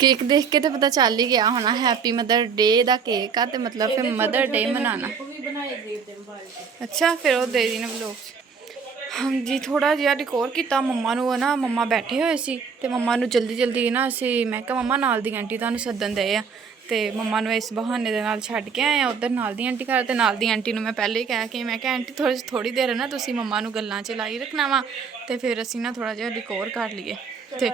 Cake देख के तो पता चल ही गया होना हैप्पी मदर डे का केक आ, तो मतलब फिर मदर डे मनाना। अच्छा फिर वो दे दी ना ब्लॉग। हाँ जी थोड़ा जिहा डिकोर किया मम्मा नूं ना, मम्मा बैठे हुए सी ते मम्मा नूं जल्दी जल्दी ना असी मैं कहा मम्मा नाल दी आंटी तुहानूं सद्दन दे आ, ते मम्मा नूं इस बहाने दे नाल छड्ड के आए उधर नाल दी आंटी घर। ते नाल दी आंटी नूं मैं पहले ही कहा कि मैं कहा आंटी थोड़ी देर ना तुसीं मम्मा नूं गल्लां च लाई रखना वा, ते फिर असी ना थोड़ा जिहा डिकोर कर लीए। ते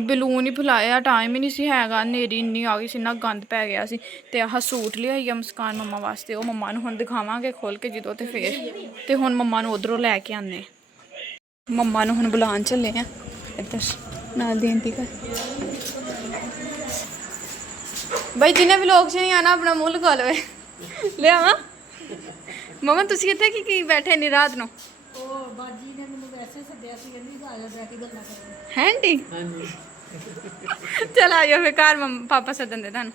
बलून ही फुलाया, टाइम ही नहीं सी हैगा, हनेरी इन्नी आ गई सी, इन्ना गंद पै गया सी। ते आह सूट लिआई आ मुस्कान मम्मा वास्ते, वो मम्मा नूं हुण दिखावांगे खोल के जदों, ते फिर ते हुण मम्मा नूं उधरों लैके आने। मम्मा नूं हुण बुलान चले आ इधर नाल दी आंटी घर। भाई जिन्हें व्लॉग च नहीं आना अपना मुंह लगा लवे। ले आवा मम्मा तुसीं कित्थे की बैठे इन्नी रात नूं? है आंटी चल आ जाओ फिर घर, पापा सदन दे तुहानूं।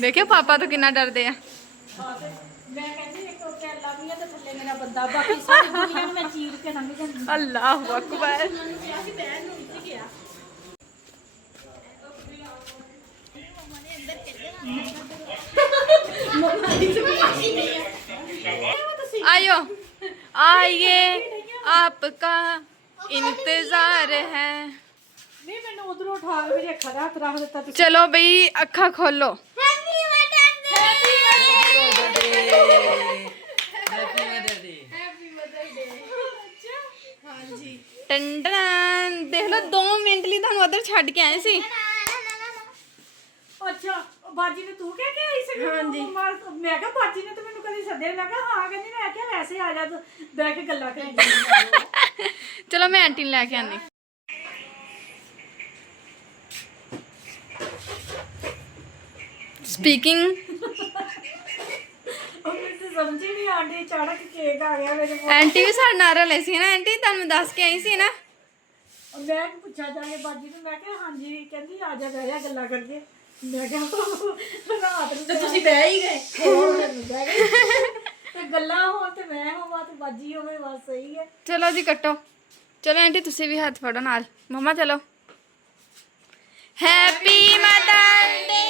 देखियो पापा तो कितना डरदे आ। अल्लाह अकबर। आयो आइए आपका इंतजार है। चलो भाई अखा खोलो। देख लो 2 मिनट ਲਈ ਤੁਹਾਨੂੰ ਉਧਰ ਛੱਡ ਕੇ ਆਏ ਸੀ। अच्छा बाजी ने तू क्या आई सी? हाँ जी मैं क्या बाजी ने तो मैनू कदी सद्दे, मैं क्या हां कहंदी, मैं क्या वैसे आ जा तू बैठ के गल्ला करी। चलो मैं आंटी ने लेके आनी। स्पीकिंग समझ ही नहीं आंटी अचानक केक आ गया मेरे को। आंटी भी साडे नाल रले सी ना, आंटी तुहानू दस के आई सी ना। मैं पूछा जाके बाजी ने, मैं क्या हां जी कहंदी आ जा बह जा गल्ला करके। मैं क्या रात ਨੂੰ ਤੇ ਤੁਸੀਂ ਬਹਿ ਹੀ ਗਏ, ਬਹਿ ਗਏ ਤੇ ਗੱਲਾਂ ਹੋਣ ਤੇ ਮੈਂ ਹੋਵਾਂ ਤੇ ਬਾਜੀ ਹੋਵੇ, ਬਸ ਸਹੀ ਹੈ। चलो जी कट्टो। चलो आंटी तुसी भी हाथ फड़ो नाल। मम्मा चलो। Happy mother day.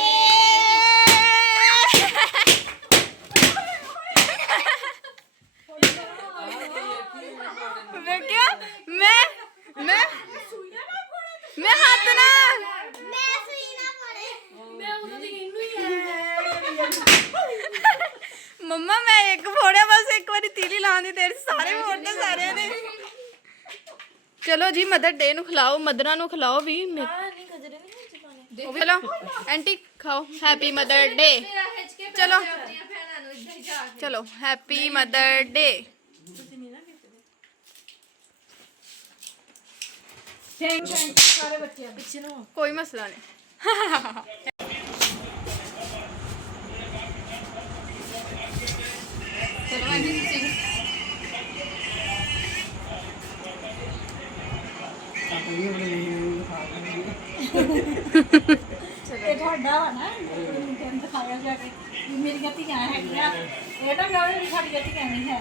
देखियो मैं हाथ ना मम्मा मैं एक फोड़िया, बस एक बारी तीली लाने दी देर सारे फोड़ते सारे ने। चलो जी मदर डे नु खिलाओ, मदरा नु खिलाओ भी। चलो आंटी खाओ हैप्पी मदर डे। चलो चलो happy mother day. Thank you सारे बच्चे पीछे ना, कोई मसला नहीं। चलो आंटी तुसी ਇਹ ਤੁਹਾਡਾ ਵਾ ਨਾ, ਤੈਨੂੰ ਦਿਖਾਇਆ ਜਾ ਕੇ ਵੀ ਮੇਰੀਆਂ ਧੀਆਂ ਹੈਗੀਆਂ। ਇਹ ਤਾਂ ਗੱਲ ਵੀ ਸਾਡੀਆਂ ਧੀਆਂ ਨਹੀਂ ਹੈ,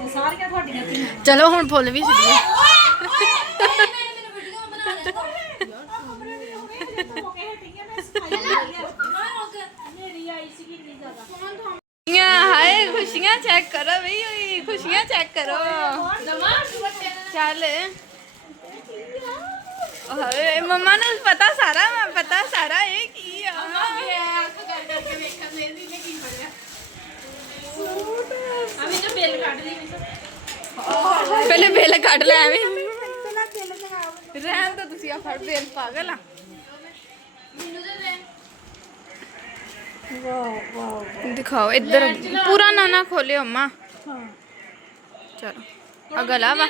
ਇਹ ਸਾਰੀਆਂ ਤੁਹਾਡੀਆਂ ਧੀਆਂ। चलो हुण फुल भी सीधे हाय खुशियां चेक करो भाई, खुशियां चेक करो। चल मम्मा ने पता सारा ये की पहले बिल कट लै रहन तो तुसी आ फड़ बिल पागल आ। दिखाओ इधर पूरा ना खोलियो अम्मा। चलो गला वा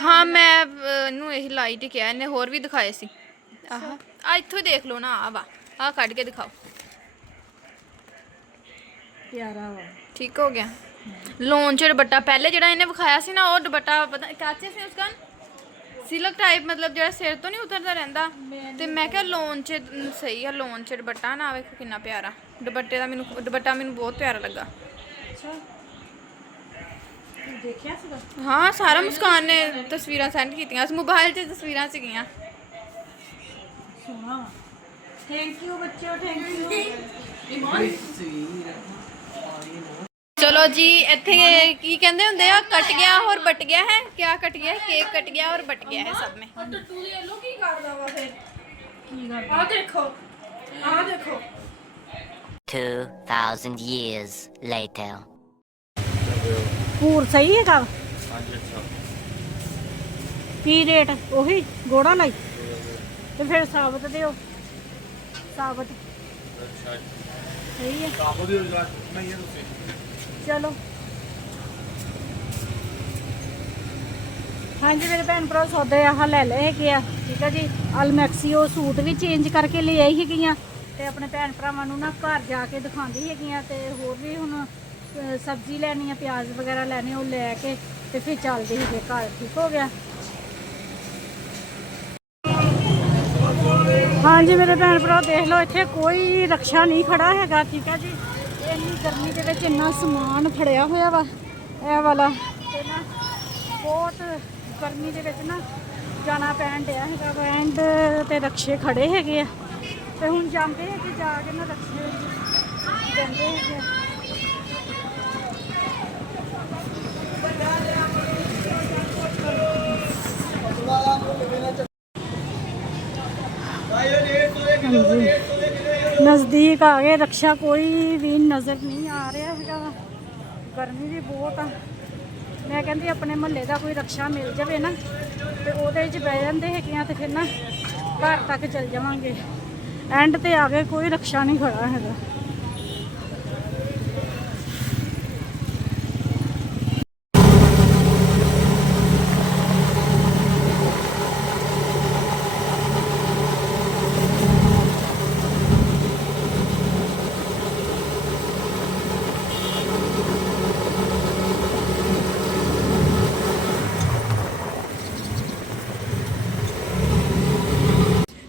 हाँ मैं यही लाइट ही किया, इन्हें होर भी दिखाए सी। आह आ इत्थों ही देख लो ना, आ वा आ कट के दिखाओ। प्यारा वा ठीक हो गया। लोन च दुपट्टा पहले जो इन्हें विखाया सी ना, वो दुपट्टा पता कैचे से उसका सिल्क टाइप, मतलब जो सिर तो नहीं उतरता रहता। तो मैं क्या लोन च सही है, लोन च दुपट्टा ना वेखो कितना प्यारा दुपट्टे का। दुपट्टा मैनू बहुत प्यारा लगा। ਦੇਖਿਆ ਸੀਗਾ ਹਾਂ ਸਾਰਾ ਮੁਸਕਾਨ ਨੇ ਤਸਵੀਰਾਂ ਸੈਂਡ ਕੀਤੀਆਂ ਉਸ ਮੋਬਾਈਲ 'ਚ ਤਸਵੀਰਾਂ ਸੀਗੀਆਂ। ਸੋਹਣਾ ਵਾ। ਥੈਂਕ ਯੂ ਬੱਚਿਓ, ਥੈਂਕ ਯੂ। चलो जी ਇੱਥੇ ਕੀ ਕਹਿੰਦੇ ਹੁੰਦੇ ਆ कट गया और बट गया है क्या कट गया है केक कट गया और बट गया है सब में। ਟੱਟੂ ਦੇ ਲੋ ਕੀ ਕਰਦਾ ਵਾ ਫਿਰ ਕੀ ਕਰਦਾ ਆ ਦੇਖੋ ਆ ਦੇਖੋ 2,000 years later. ਪੂਰ ਸਹੀ ਹੈਗਾ ਕੀ ਰੇਟ ਉਹੀ ਗੋੜਾ ਲਈ ਤੇ ਫਿਰ ਸਾਬਤ ਦਿਓ ਸਾਬਤ ਸਹੀ ਹੈ ਚਲੋ ਹਾਂਜੀ ਮੇਰੇ ਭੈਣ ਭਰਾ ਸੌਦੇ ਆਹ ਲੈ ਲਏ ਹੈਗੇ ਆ ਠੀਕ ਆ ਜੀ ਅਲਮੈਕਸੀਓ ਸੂਟ ਵੀ ਚੇਂਜ ਕਰਕੇ ਲੈ ਆਈ ਹੈਗੀਆਂ ਤੇ ਆਪਣੇ ਭੈਣ ਭਰਾਵਾਂ ਨੂੰ ਨਾ ਘਰ ਜਾ ਕੇ ਦਿਖਾਉਂਦੀ ਹੈਗੀਆਂ ਤੇ ਹੋਰ ਵੀ ਹੁਣ ਸਬਜ਼ੀ ਲੈਣੀ ਆ ਪਿਆਜ਼ ਵਗੈਰਾ ਲੈਣੇ ਉਹ ਲੈ ਕੇ ਤੇ ਫਿਰ ਚੱਲਦੇ ਹੈਗੇ ਘਰ ਠੀਕ ਹੋ ਗਿਆ। ਹਾਂਜੀ ਮੇਰੇ ਭੈਣ ਭਰਾ ਦੇਖ ਲਓ ਇੱਥੇ ਕੋਈ ਰਕਸ਼ਾ ਨਹੀਂ ਖੜਾ ਹੈਗਾ ਠੀਕ ਆ ਜੀ ਇੰਨੀ ਗਰਮੀ ਦੇ ਵਿੱਚ ਇੰਨਾ ਸਮਾਨ ਫੜਿਆ ਹੋਇਆ ਵਾ ਇਹ ਵਾਲਾ ਤੇ ਨਾ ਬਹੁਤ ਗਰਮੀ ਦੇ ਵਿੱਚ ਨਾ ਜਾਣਾ ਪੈਣ ਡਿਆ ਹੈਗਾ ਵਾ ਐਂਡ ਤੇ ਰਕਸ਼ੇ ਖੜੇ ਹੈਗੇ ਆ ਤੇ ਹੁਣ ਜਾਂਦੇ ਹੈਗੇ ਜਾ ਕੇ ਨਾ ਰਕਸ਼ੇ ਜਾਂਦੇ ਹੈਗੇ ਆ। ਨਜ਼ਦੀਕ ਆ ਗਏ ਰਕਸ਼ਾ ਕੋਈ ਵੀ ਨਜ਼ਰ ਨਹੀਂ ਆ ਰਿਹਾ ਹੈਗਾ ਵਾ ਗਰਮੀ ਵੀ ਬਹੁਤ ਆ ਮੈਂ ਕਹਿੰਦੀ ਆਪਣੇ ਮਹੱਲੇ ਦਾ ਕੋਈ ਰਕਸ਼ਾ ਮਿਲ ਜਾਵੇ ਨਾ ਤੇ ਉਹਦੇ 'ਚ ਬਹਿ ਜਾਂਦੇ ਹੈਗੇ ਆ ਤੇ ਫਿਰ ਨਾ ਘਰ ਤੱਕ ਚੱਲ ਜਾਵਾਂਗੇ ਐਂਡ ਤੇ ਆ ਗਏ ਕੋਈ ਰਕਸ਼ਾ ਨਹੀਂ ਖੜਾ ਹੈਗਾ।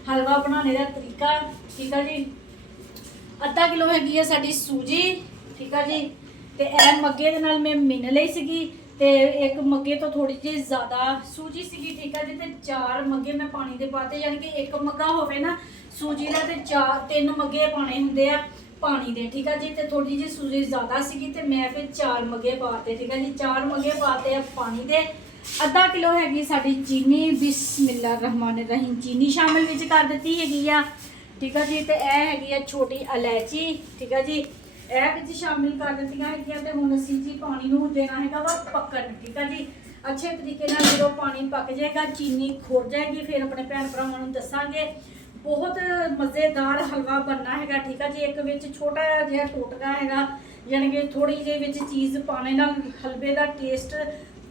ਹਲਵਾ ਬਣਾਉਣੇ ਦਾ ਤਰੀਕਾ ਠੀਕ ਆ ਜੀ ਅੱਧਾ ਕਿਲੋ ਹੈਗੀ ਹੈ ਸਾਡੀ ਸੂਜੀ ਠੀਕ ਆ ਜੀ ਤੇ ਇਹ ਮੱਗੇ ਦੇ ਨਾਲ ਮੈਂ ਮਿਣ ਲਈ ਸੀਗੀ ਤੇ ਇੱਕ ਮੱਗੇ ਤੋਂ ਥੋੜੀ ਜਿਹੀ ਜ਼ਿਆਦਾ ਸੂਜੀ ਸੀਗੀ ਠੀਕ ਆ ਜੀ ਤੇ 4 ਮੱਗੇ ਮੈਂ ਪਾਣੀ ਦੇ ਪਾਤੇ ਯਾਨੀ ਕਿ ਇੱਕ ਮੱਗਾ ਹੋਵੇ ਨਾ ਸੂਜੀ ਦਾ ਤੇ 3 ਮੱਗੇ ਪਾਣੇ ਹੁੰਦੇ ਆ ਪਾਣੀ ਦੇ ਠੀਕ ਆ ਜੀ ਤੇ ਥੋੜੀ ਜਿਹੀ ਸੂਜੀ ਜ਼ਿਆਦਾ ਸੀਗੀ ਤੇ ਮੈਂ ਫਿਰ 4 ਮੱਗੇ ਪਾਤੇ ਠੀਕ ਆ ਜੀ 4 ਮੱਗੇ ਪਾਤੇ ਆ ਪਾਣੀ ਦੇ ਅੱਧਾ ਕਿਲੋ ਹੈਗੀ ਸਾਡੀ ਚੀਨੀ ਬਿਸਮਿਲ੍ਲਾ ਰਹਿਮਾਨ ਰਹੀਮ ਚੀਨੀ ਸ਼ਾਮਿਲ ਵਿੱਚ ਕਰ ਦਿੱਤੀ ਹੈਗੀ ਆ ਠੀਕ ਆ ਜੀ ਤੇ ਇਹ ਹੈਗੀ ਆ ਛੋਟੀ ਇਲਾਇਚੀ ਠੀਕ ਆ ਜੀ ਇਹ ਵਿੱਚ ਸ਼ਾਮਿਲ ਕਰ ਦਿੱਤੀਆਂ ਹੈਗੀਆਂ ਤੇ ਹੁਣ ਅਸੀਂ ਜੀ ਪਾਣੀ ਨੂੰ ਦੇਣਾ ਹੈਗਾ ਵਾ ਪੱਕਣ ਠੀਕ ਆ ਜੀ ਅੱਛੇ ਤਰੀਕੇ ਨਾਲ ਜਦੋਂ ਪਾਣੀ ਪੱਕ ਜਾਏਗਾ ਚੀਨੀ ਖੁਰ ਜਾਏਗੀ ਫਿਰ ਆਪਣੇ ਭੈਣ ਭਰਾਵਾਂ ਨੂੰ ਦੱਸਾਂਗੇ ਬਹੁਤ ਮਜ਼ੇਦਾਰ ਹਲਵਾ ਬਣਨਾ ਹੈਗਾ ਠੀਕ ਆ ਜੀ ਇੱਕ ਵਿੱਚ ਛੋਟਾ ਜਿਹਾ ਟੋਟਕਾ ਹੈਗਾ ਯਾਨੀ ਕਿ ਥੋੜੀ ਜਿਹੀ ਵਿੱਚ ਚੀਜ਼ ਪਾਣੇ ਨਾਲ ਹਲਵੇ ਦਾ ਟੇਸਟ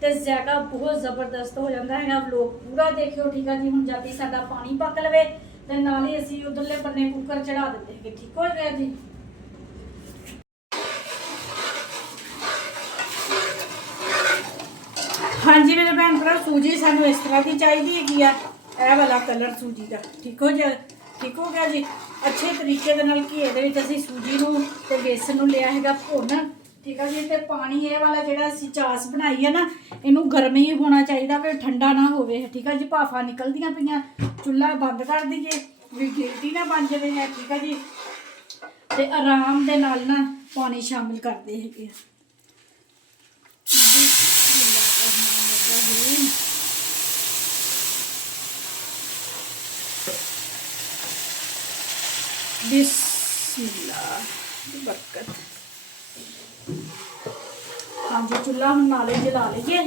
ਤੇ ਜ਼ਾਇਕਾ ਬਹੁਤ ਜ਼ਬਰਦਸਤ ਹੋ ਜਾਂਦਾ ਹੈਗਾ ਵਲੋਗ ਪੂਰਾ ਦੇਖਿਓ ਠੀਕ ਆ ਜੀ ਹੁਣ ਜਦ ਹੀ ਸਾਡਾ ਪਾਣੀ ਪੱਕ ਲਵੇ ਤੇ ਨਾਲ ਹੀ ਅਸੀਂ ਉਧਰਲੇ ਬੰਨੇ ਕੁੱਕਰ ਚੜਾ ਦਿੰਦੇ ਹੈਗੇ ਠੀਕ ਹੋ ਗਿਆ ਜੀ। ਹਾਂਜੀ ਮੇਰੇ ਭੈਣ ਭਰਾ ਸੂਜੀ ਸਾਨੂੰ ਇਸ ਤਰ੍ਹਾਂ ਦੀ ਚਾਹੀਦੀ ਹੈਗੀ ਆ ਇਹ ਵਾਲਾ ਕਲਰ ਸੂਜੀ ਦਾ ਠੀਕ ਹੋ ਗਿਆ ਜੀ ਅੱਛੇ ਤਰੀਕੇ ਦੇ ਨਾਲ ਘੀ ਦੇ ਵਿੱਚ ਅਸੀਂ ਸੂਜੀ ਨੂੰ ਤੇ ਬੇਸਨ ਨੂੰ ਲਿਆ ਹੈਗਾ ਭੁੰਨ ਠੀਕ ਆ ਜੀ ਤੇ ਪਾਣੀ ਇਹ ਵਾਲਾ ਜਿਹੜਾ ਅਸੀਂ ਚਾਸ ਬਣਾਈ ਹੈ ਨਾ ਇਹਨੂੰ ਗਰਮ ਹੀ ਹੋਣਾ ਚਾਹੀਦਾ ਵੀ ਠੰਡਾ ਨਾ ਹੋਵੇ ਠੀਕ ਆ ਜੀ ਭਾਫਾਂ ਨਿਕਲਦੀਆਂ ਪਈਆਂ ਚੁੱਲ੍ਹਾ ਬੰਦ ਕਰ ਦਈਏ ਵੀ ਗਿਲਟੀ ਨਾ ਬਣ ਜਾਵੇ ਹੈ ਠੀਕ ਆ ਜੀ ਤੇ ਆਰਾਮ ਦੇ ਨਾਲ ਨਾ ਪਾਣੀ ਸ਼ਾਮਿਲ ਕਰਦੇ ਹੈਗੇ ਆ। ਬਿਸਮਿਲ੍ਲਾ ਦੀ ਬਰਕਤ ਹਾਂਜੀ ਚੁੱਲ੍ਹਾ ਹੁਣ ਨਾਲੇ ਜਲਾ ਲਈਏ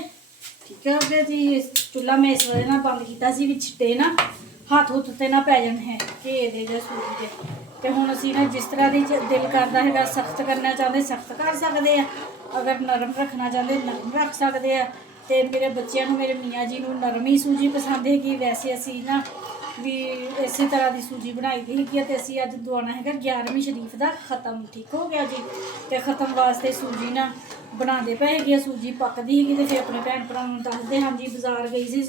ਠੀਕ ਹੈ ਫਿਰ ਜੀ ਚੁੱਲ੍ਹਾ ਮੈਂ ਇਸ ਵਜ੍ਹਾ ਨਾਲ ਬੰਦ ਕੀਤਾ ਸੀ ਵੀ ਛਿੱਟੇ ਨਾ ਹੱਥ ਹੁੱਥ ਤੇ ਨਾ ਪੈ ਜਾਣ ਹੈ ਘੇ ਦੇ ਜਾਂ ਸੂਜੀ ਦੇ ਤੇ ਹੁਣ ਅਸੀਂ ਨਾ ਜਿਸ ਤਰ੍ਹਾਂ ਦੀ ਦਿਲ ਕਰਦਾ ਹੈਗਾ ਸਖਤ ਕਰਨਾ ਚਾਹੁੰਦੇ ਸਖਤ ਕਰ ਸਕਦੇ ਆ ਅਗਰ ਨਰਮ ਰੱਖਣਾ ਚਾਹੁੰਦੇ ਨਰਮ ਰੱਖ ਸਕਦੇ ਆ ਤੇ ਮੇਰੇ ਬੱਚਿਆਂ ਨੂੰ ਮੇਰੇ ਮੀਆਂ ਜੀ ਨੂੰ ਨਰਮ ਹੀ ਸੂਜੀ ਪਸੰਦ ਹੈਗੀ ਵੈਸੇ ਅਸੀਂ ਨਾ ਵੀ ਇਸੇ ਤਰ੍ਹਾਂ ਦੀ ਸੂਜੀ ਬਣਾਈ ਦੀ ਹੈਗੀ ਤੇ ਅਸੀਂ ਅੱਜ ਦਵਾਉਣਾ ਹੈਗਾ 11ਵੀਂ ਸ਼ਰੀਫ ਦਾ ਖਤਮ ਠੀਕ ਹੋ ਗਿਆ ਜੀ ਤੇ ਖਤਮ ਵਾਸਤੇ ਸੂਜੀ ਨਾ ਬਣਾਉਂਦੇ ਪਏ ਹੈਗੇ ਸੂਜੀ ਪੱਕਦੀ ਹੈਗੀ ਤੇ ਫਿਰ ਆਪਣੇ ਭੈਣ ਭਰਾਵਾਂ ਨੂੰ ਦੱਸਦੇ ਹਾਂਜੀ ਬਾਜ਼ਾਰ ਗਈ ਸੀ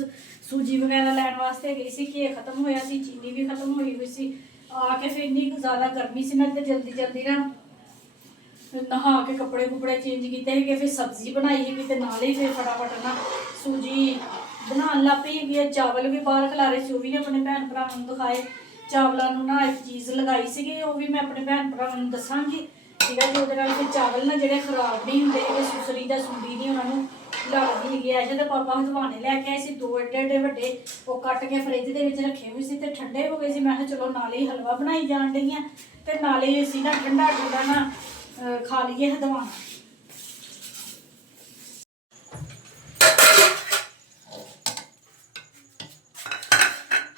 ਸੂਜੀ ਵਗੈਰਾ ਲੈਣ ਵਾਸਤੇ ਗਈ ਸੀ ਘੀ ਖਤਮ ਹੋਇਆ ਸੀ ਚੀਨੀ ਵੀ ਖਤਮ ਹੋਈ ਸੀ ਆ ਕੇ ਫਿਰ ਇੰਨੀ ਜ਼ਿਆਦਾ ਗਰਮੀ ਸੀ ਨਾ ਤੇ ਜਲਦੀ ਨਾ ਨਹਾ ਕੇ ਕੱਪੜੇ ਚੇਂਜ ਕੀਤੇ ਸੀਗੇ, ਫਿਰ ਸਬਜ਼ੀ ਬਣਾਈ ਸੀਗੀ ਤੇ ਨਾਲ ਹੀ ਫਿਰ ਫਟਾਫਟ ਨਾ ਸੂਜੀ ਬਣਾਉਣ ਲੱਗ ਪਈ ਹੈਗੀ ਆ। ਚਾਵਲ ਵੀ ਬਾਹਰ ਖਲਾਰੇ ਸੀ, ਉਹ ਵੀ ਆਪਣੇ ਭੈਣ ਭਰਾਵਾਂ ਨੂੰ ਦਿਖਾਏ। ਚਾਵਲਾਂ ਨੂੰ ਨਾ ਇੱਕ ਚੀਜ਼ ਲਗਾਈ ਸੀਗੀ, ਉਹ ਵੀ ਮੈਂ ਆਪਣੇ ਭੈਣ ਭਰਾਵਾਂ ਨੂੰ ਦੱਸਾਂਗੀ, ਠੀਕ ਹੈ ਜੀ। ਉਹਦੇ ਨਾਲ ਫਿਰ ਚਾਵਲ ਨਾ ਜਿਹੜੇ ਖਰਾਬ ਨਹੀਂ ਹੁੰਦੇ ਹੈਗੇ, ਸੁਸਰੀ ਜਾਂ ਸੁੰਡੀ ਨਹੀਂ ਉਹਨਾਂ ਨੂੰ ਲੱਗਦੀ ਹੈਗੀ। ਐਸੇ ਤਾਂ ਪਾਪਾ ਹਦਵਾਣੇ ਲੈ ਕੇ ਆਏ ਸੀ 2 ਏਡੇ ਵੱਡੇ, ਉਹ ਕੱਟ ਕੇ ਫਰਿੱਜ ਦੇ ਵਿੱਚ ਰੱਖੇ ਹੋਏ ਸੀ ਤੇ ਠੰਡੇ ਹੋ ਗਏ ਸੀ। ਮੈਂ ਕਿਹਾ ਚਲੋ ਨਾਲੇ ਹੀ ਹਲਵਾ ਬਣਾਈ ਜਾਣ ਡਈਆਂ ਤੇ ਨਾਲੇ ਹੀ ਅਸੀਂ ਨਾ ਠੰਡਾ ਨਾ ਖਾ ਲਈਏ ਹਦਵਾਣਾ।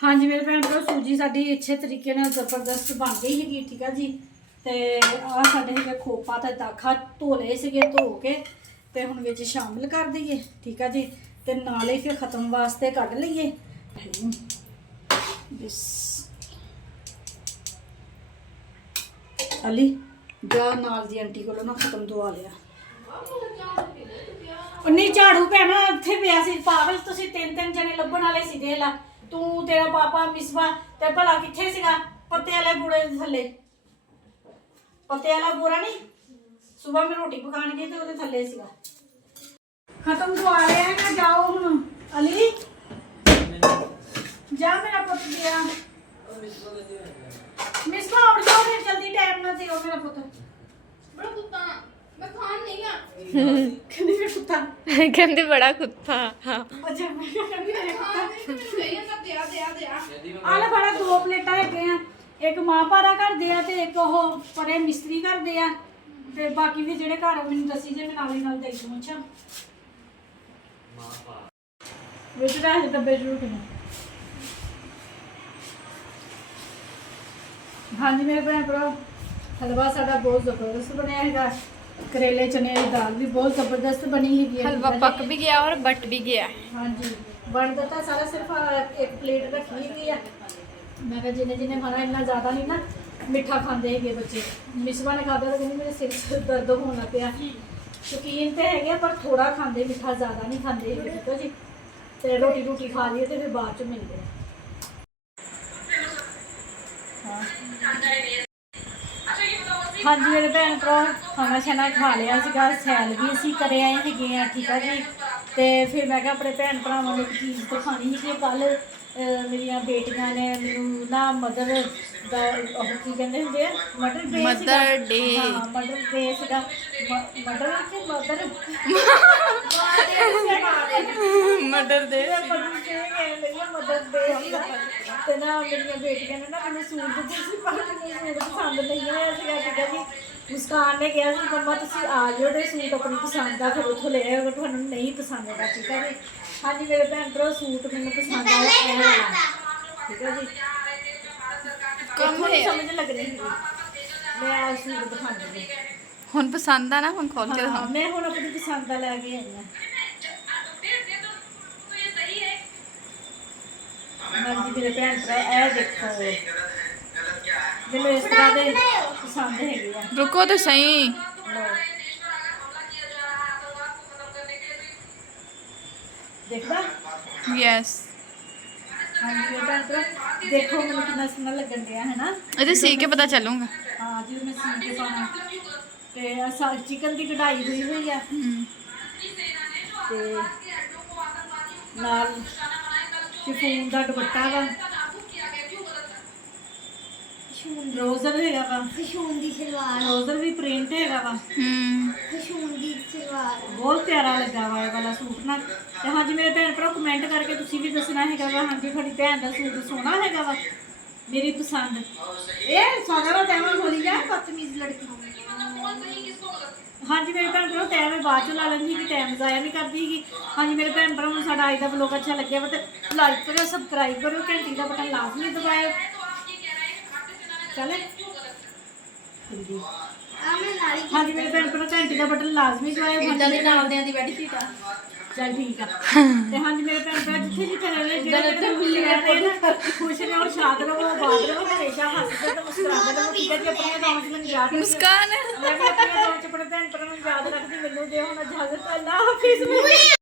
ਹਾਂਜੀ ਮੇਰੇ ਭੈਣ ਭਰਾ, ਸੂਜੀ ਸਾਡੀ ਅੱਛੇ ਤਰੀਕੇ ਨਾਲ ਜ਼ਬਰਦਸਤ ਬਣ ਗਈ ਹੈਗੀ, ਠੀਕ ਆ ਜੀ। ਤੇ ਆਹ ਸਾਡੇ ਹੈਗਾ ਖੋਪਾ ਤੇ ਦਾਖਾ ਧੋ ਲਏ ਸੀਗੇ, ਧੋ ਕੇ ਤੇ ਹੁਣ ਵਿੱਚ ਸ਼ਾਮਿਲ ਕਰ ਦਈਏ, ਠੀਕ ਆ ਜੀ। ਤੇ ਨਾਲੇ ਫਿਰ ਖਤਮ ਵਾਸਤੇ ਕੱਢ ਲਈਏ। ਅਲੀ ਜਾ ਨਾਲ ਦੀ ਆਂਟੀ ਕੋਲੋਂ ਨਾ ਖਤਮ ਦਵਾ ਲਿਆ। ਨਹੀਂ ਝਾੜੂ ਪੈਣਾ ਉੱਥੇ ਪਿਆ ਸੀ, ਪਾਗਲ ਤੁਸੀਂ 3 ਜਣੇ ਲੱਭਣ ਵਾਲੇ ਸੀ। ਦੇ ਲਾ ਤੂੰ, ਤੇਰਾ ਪਾਪਾ, ਮਿਸਵਾ ਤੇ ਭਲਾ ਕਿੱਥੇ ਸੀਗਾ? ਪੱਤੇ ਵਾਲੇ ਬੂੜੇ ਦੇ ਥੱਲੇ, ਪੱਤੇ ਵਾਲਾ ਬੂਰਾ ਨਹੀਂ, ਸਵੇਰ ਮੈਂ ਰੋਟੀ ਪਕਾਣ ਗਈ ਤੇ ਉਹਦੇ ਥੱਲੇ ਸੀਗਾ। ਖਤਮ ਦਵਾ ਲਿਆ ਨਾ, ਜਾਓ ਹੁਣ। ਅਲੀ ਜਾ ਮੇਰਾ ਪੁੱਤ ਗਿਆ। ਮਿਸਵਾ ਉੱਠ ਜਾਓ ਫਿਰ ਜਲਦੀ, ਟਾਈਮ ਨਾਲ ਦਿਓ ਮੇਰਾ ਪੁੱਤ। ਬੜਾ ਕੁੱਤਾ ਮੈਂ ਖਾਣ ਨਹੀਂ ਆ। ਕਹਿੰਦੀ ਫਿਰ ਕੁੱਤਾ ਕਹਿੰਦੇ ਬੜਾ ਕੁੱਤਾ। ਹਾਂ ਅੱਛਾ ਮੈਂ ਕਹਿੰਦੀ ਮੇਰੇ ਕੁੱਤਾ ਦੇ ਆ ਲੈ ਬੜਾ 2 ਪਲੇਟਾਂ ਹੈਗੇ ਆ, ਇੱਕ ਮਾਂ ਭਾਰਾ ਕਰਦੇ ਆ ਤੇ ਇੱਕ ਉਹ ਪਰੇ ਮਿਸਤਰੀ ਕਰਦੇ ਆ, ਤੇ ਬਾਕੀ ਵੀ ਜਿਹੜੇ ਘਰ ਮੈਨੂੰ ਦੱਸੀ ਜੇ ਮੈਂ ਨਾਲ ਦੇ ਦੂੰ। ਅੱਛਾ ਵਿੱਚ ਰਹਿ ਡੱਬੇ ਜ਼ਰੂਰ ਕਿਨੇ। ਹਾਂਜੀ ਮੇਰੇ ਭੈਣ ਭਰਾ, ਹਲਵਾ ਸਾਡਾ ਬਹੁਤ ਜ਼ਬਰਦਸਤ ਬਣਿਆ ਹੈਗਾ। ਕਰੇਲੇ ਚਨੇ ਦੀ ਦਾਲ ਵੀ ਬਹੁਤ ਜ਼ਬਰਦਸਤ ਬਣੀ ਹੈਗੀ। ਹਲਵਾ ਪੱਕ ਵੀ ਗਿਆ ਔਰ ਬਟ ਵੀ ਗਿਆ। ਹਾਂਜੀ ਬਣਦਾ ਤਾਂ ਸਾਰਾ ਸਿਰਫ ਇੱਕ ਪਲੇਟ ਰੱਖੀ ਹੈਗੀ ਆ। ਮੈਂ ਕਿਹਾ ਜਿਹਨੇ ਖਾਣਾ ਇੰਨਾ ਜ਼ਿਆਦਾ ਨਹੀਂ ਨਾ ਮਿੱਠਾ ਖਾਂਦੇ ਹੈਗੇ ਬੱਚੇ। ਮਿਸਵਾ ਨੇ ਖਾਧਾ ਤਾਂ ਕਹਿੰਦੀ ਮੇਰੇ ਸਿਰ 'ਚ ਦਰਦ ਹੋਣ ਲੱਗ ਪਿਆ। ਸ਼ੌਕੀਨ ਤੇ ਹੈਗੇ ਪਰ ਥੋੜਾ ਖਾਂਦੇ, ਮਿੱਠਾ ਜ਼ਿਆਦਾ ਨਹੀਂ ਖਾਂਦੇ ਹੈਗੇ, ਠੀਕ ਹੈ ਜੀ। ਤੇ ਰੋਟੀ ਖਾ ਲਈਏ ਤੇ ਫਿਰ ਬਾਅਦ 'ਚ ਮਿਲਦੇ ਆ। ਹਾਂਜੀ ਮੇਰੇ ਭੈਣ ਭਰਾ, ਖਾਣਾ ਛਾਣਾ ਖਾ ਲਿਆ ਸੀਗਾ, ਸੈਲ ਵੀ ਅਸੀਂ ਕਰੇ ਆਏ ਹੈਗੇ ਆ, ਠੀਕ ਆ ਜੀ। ਤੇ ਫਿਰ ਮੈਂ ਕਿਹਾ ਆਪਣੇ ਭੈਣ ਭਰਾਵਾਂ ਨੂੰ ਇੱਕ ਚੀਜ਼ ਦਿਖਾਉਣੀ ਸੀ ਕਿ ਕੱਲ ਮੇਰੀਆਂ ਬੇਟੀਆਂ ਨੇ ਮੈਨੂੰ ਨਾ ਮਦਰ ਦਾ ਉਹ ਕੀ ਕਹਿੰਦੇ ਹੁੰਦੇ ਆ, ਮਦਰ ਡੇ ਸੀਗਾ। ਹਾਂ ਮਦਰ ਡੇ ਸੀਗਾ। ਮਦਰ ਕਿ ਮਦਰ ਮਦਰ ਦੇ ਮਦਰ ਡੇ ਸੀਗਾ ਤੇ ਨਾ ਮੇਰੀਆਂ ਬੇਟੀਆਂ ਨੇ ਨਾ ਮੈਨੂੰ ਸੂਟ ਦਿੱਤੇ ਸੀ, ਪਰ ਮੈਨੂੰ ਸੂਟ ਪਸੰਦ ਨਹੀਂ ਆਇਆ ਸੀਗਾ, ਠੀਕ ਹੈ ਜੀ। ਮੁਸਕਾਨ ਨੇ ਕਿਹਾ ਸੀ ਮੰਮਾ ਤੁਸੀਂ ਆ ਜਾਓ ਤੇ ਸੂਟ ਆਪਣੀ ਪਸੰਦ ਦਾ ਫਿਰ ਉੱਥੋਂ ਲੈ ਆਇਓ, ਤੁਹਾਨੂੰ ਨਹੀਂ ਪਸੰਦ ਆਇਆ, ਠੀਕ ਹੈ ਜੀ। ਹਾਂਜੀ ਮੇਰੇ ਭੈਣ ਭਰਾ, ਸੂਟ ਮੈਨੂੰ ਪਸੰਦ ਆਇਆ ਇਹ ਵਾਲਾ, ਠੀਕ ਹੈ ਜੀ। ਕੰਮ ਹੈ ਸਮਝ ਲੱਗ ਰਹੀ ਸੀ ਮੈਂ ਆ ਸੂਟ ਦਿਖਾਉਂਦੀ ਹੁਣ ਪਸੰਦ ਆ ਨਾ, ਹੁਣ ਖੋਲ ਕੇ ਦਿਖਾ। ਮੈਂ ਹੁਣ ਆਪਣੀ ਪਸੰਦ ਦਾ ਲੈ ਕੇ ਆਈ ਹਾਂ। ਹਾਂਜੀ ਮੇਰੇ ਭੈਣ ਭਰਾ, ਇਹ ਦੇਖੋ ਮੈਨੂੰ ਇਸ ਤਰ੍ਹਾਂ ਦੇ ਪਸੰਦ ਹੈਗੇ ਆ। ਰੁਕੋ ਤਾਂ ਸਹੀ। ਲਓ ਦੇਖਦਾ। ਯੈਸ ਹਾਂਜੀ ਮੇਰੇ ਭੈਣ ਭਰਾ, ਦੇਖੋ ਮੈਨੂੰ ਕਿੰਨਾ ਸੋਹਣਾ ਲੱਗਣ ਡਿਆ ਹੈ ਨਾ। ਇਹਦੇ ਸੀ ਕੇ ਪਤਾ ਚੱਲੂਗਾ। ਹਾਂ ਜਦੋਂ ਮੈਂ ਸੀ ਕੇ ਪਾਣਾ ਤੇ ਚਿਕਨ ਦੀ ਕਢਾਈ ਹੋਈ ਆ ਤੇ ਨਾਲ ਸ਼ਿਫੋਨ ਦਾ ਦੁਪੱਟਾ ਵਾ, ਰੋਜ਼ਰ ਹੈਗਾ ਵਾ, ਖਸ਼ੂਨ ਦੀ ਸਲਵਾਰ, ਰੋਜ਼ਰ ਵੀ ਪ੍ਰਿੰਟ ਹੈਗਾ ਵਾ, ਖਸ਼ੂਨ ਦੀ ਸਲਵਾਰ ਬਹੁਤ ਪਿਆਰਾ ਲੱਗਾ ਵਾ ਇਹ ਵਾਲਾ ਸੂਟ ਨਾ। ਤੇ ਹਾਂਜੀ ਮੇਰੇ ਭੈਣ ਭਰਾ, ਕਮੈਂਟ ਕਰਕੇ ਤੁਸੀਂ ਵੀ ਦੱਸਣਾ ਹੈਗਾ ਵਾ ਹਾਂਜੀ ਤੁਹਾਡੀ ਭੈਣ ਦਾ ਸੂਟ ਸੋਹਣਾ ਹੈਗਾ ਵਾ, ਮੇਰੀ ਪਸੰਦ। ਇਹ ਸਾਗਰਾ ਤੈਨੂੰ ਬੋਲੀ ਜਾ ਬਦਤਮੀਜ਼ ਲੜਕੀ। ਹਾਂਜੀ ਮੇਰੇ ਭੈਣ ਭਰਾ, ਟਾਈਮ ਮੈਂ ਬਾਅਦ ਚ ਲਾ ਲੈਂਦੀ ਕਿ ਟਾਈਮ ਜ਼ਾਇਆ ਨਹੀਂ ਕਰਦੀ ਹੈਗੀ। ਹਾਂਜੀ ਮੇਰੇ ਭੈਣ ਭਰਾ, ਨੂੰ ਸਾਡਾ ਅੱਜ ਦਾ ਵਲੋਗ ਅੱਛਾ ਲੱਗਿਆ ਵਾ ਤੇ ਲਾਈਕ ਕਰਿਓ, ਸਬਸਕ੍ਰਾਈਬ ਕਰਿਓ, ਘੰਟੀ ਦਾ ਬਟਨ ਲਾਜ਼ਮੀ ਦਬਾਇਓ। ਚਲੇ ਹਾਂਜੀ ਮੇਰੇ ਭੈਣ ਭਰਾ, ਘੰਟੀ ਦਾ ਬਟਨ ਲਾਜ਼ਮੀ ਦਬਾਇਓ। ਇਦਾਂ ਦੇ ਨਾਲਦਿਆਂ ਦੀ ਬੈਠੀ ਸੀਟ ਆ। ਚੱਲ ਠੀਕ ਆ। ਤੇ ਹਾਂਜੀ ਮੇਰੇ ਭੈਣ ਭਰਾ, ਜਿੱਥੇ ਰਹੇ ਜਿਹੜੇ ਮਿਲੇ ਨਾ, ਖੁਸ਼ ਰਹੋ, ਸ਼ਾਦ ਰਹੋ, ਆਬਾਦ ਰਹੋ, ਹਮੇਸ਼ਾ ਹੱਸਦੇ ਤੇ ਮੁਸਕਰਾਉਂਦੇ ਰਹੋ, ਠੀਕ ਹੈ ਜੀ। ਆਪਣੀਆਂ ਦੁਆਵਾਂ 'ਚ ਮੈਨੂੰ ਯਾਦ ਰੱਖਿਓ। ਮੁਸਕਾਨ ਮੈਂ ਵੀ ਆਪਣੀਆਂ ਦੁਆਵਾਂ 'ਚ ਆਪਣੇ ਭੈਣ ਭਰਾ ਨੂੰ ਯਾਦ ਰੱਖਦੀ। ਮੈਨੂੰ ਦਿਓ ਹੁਣ ਇਜਾਜ਼ਤ। ਅੱਲਾ ਹਾਫਿਜ਼।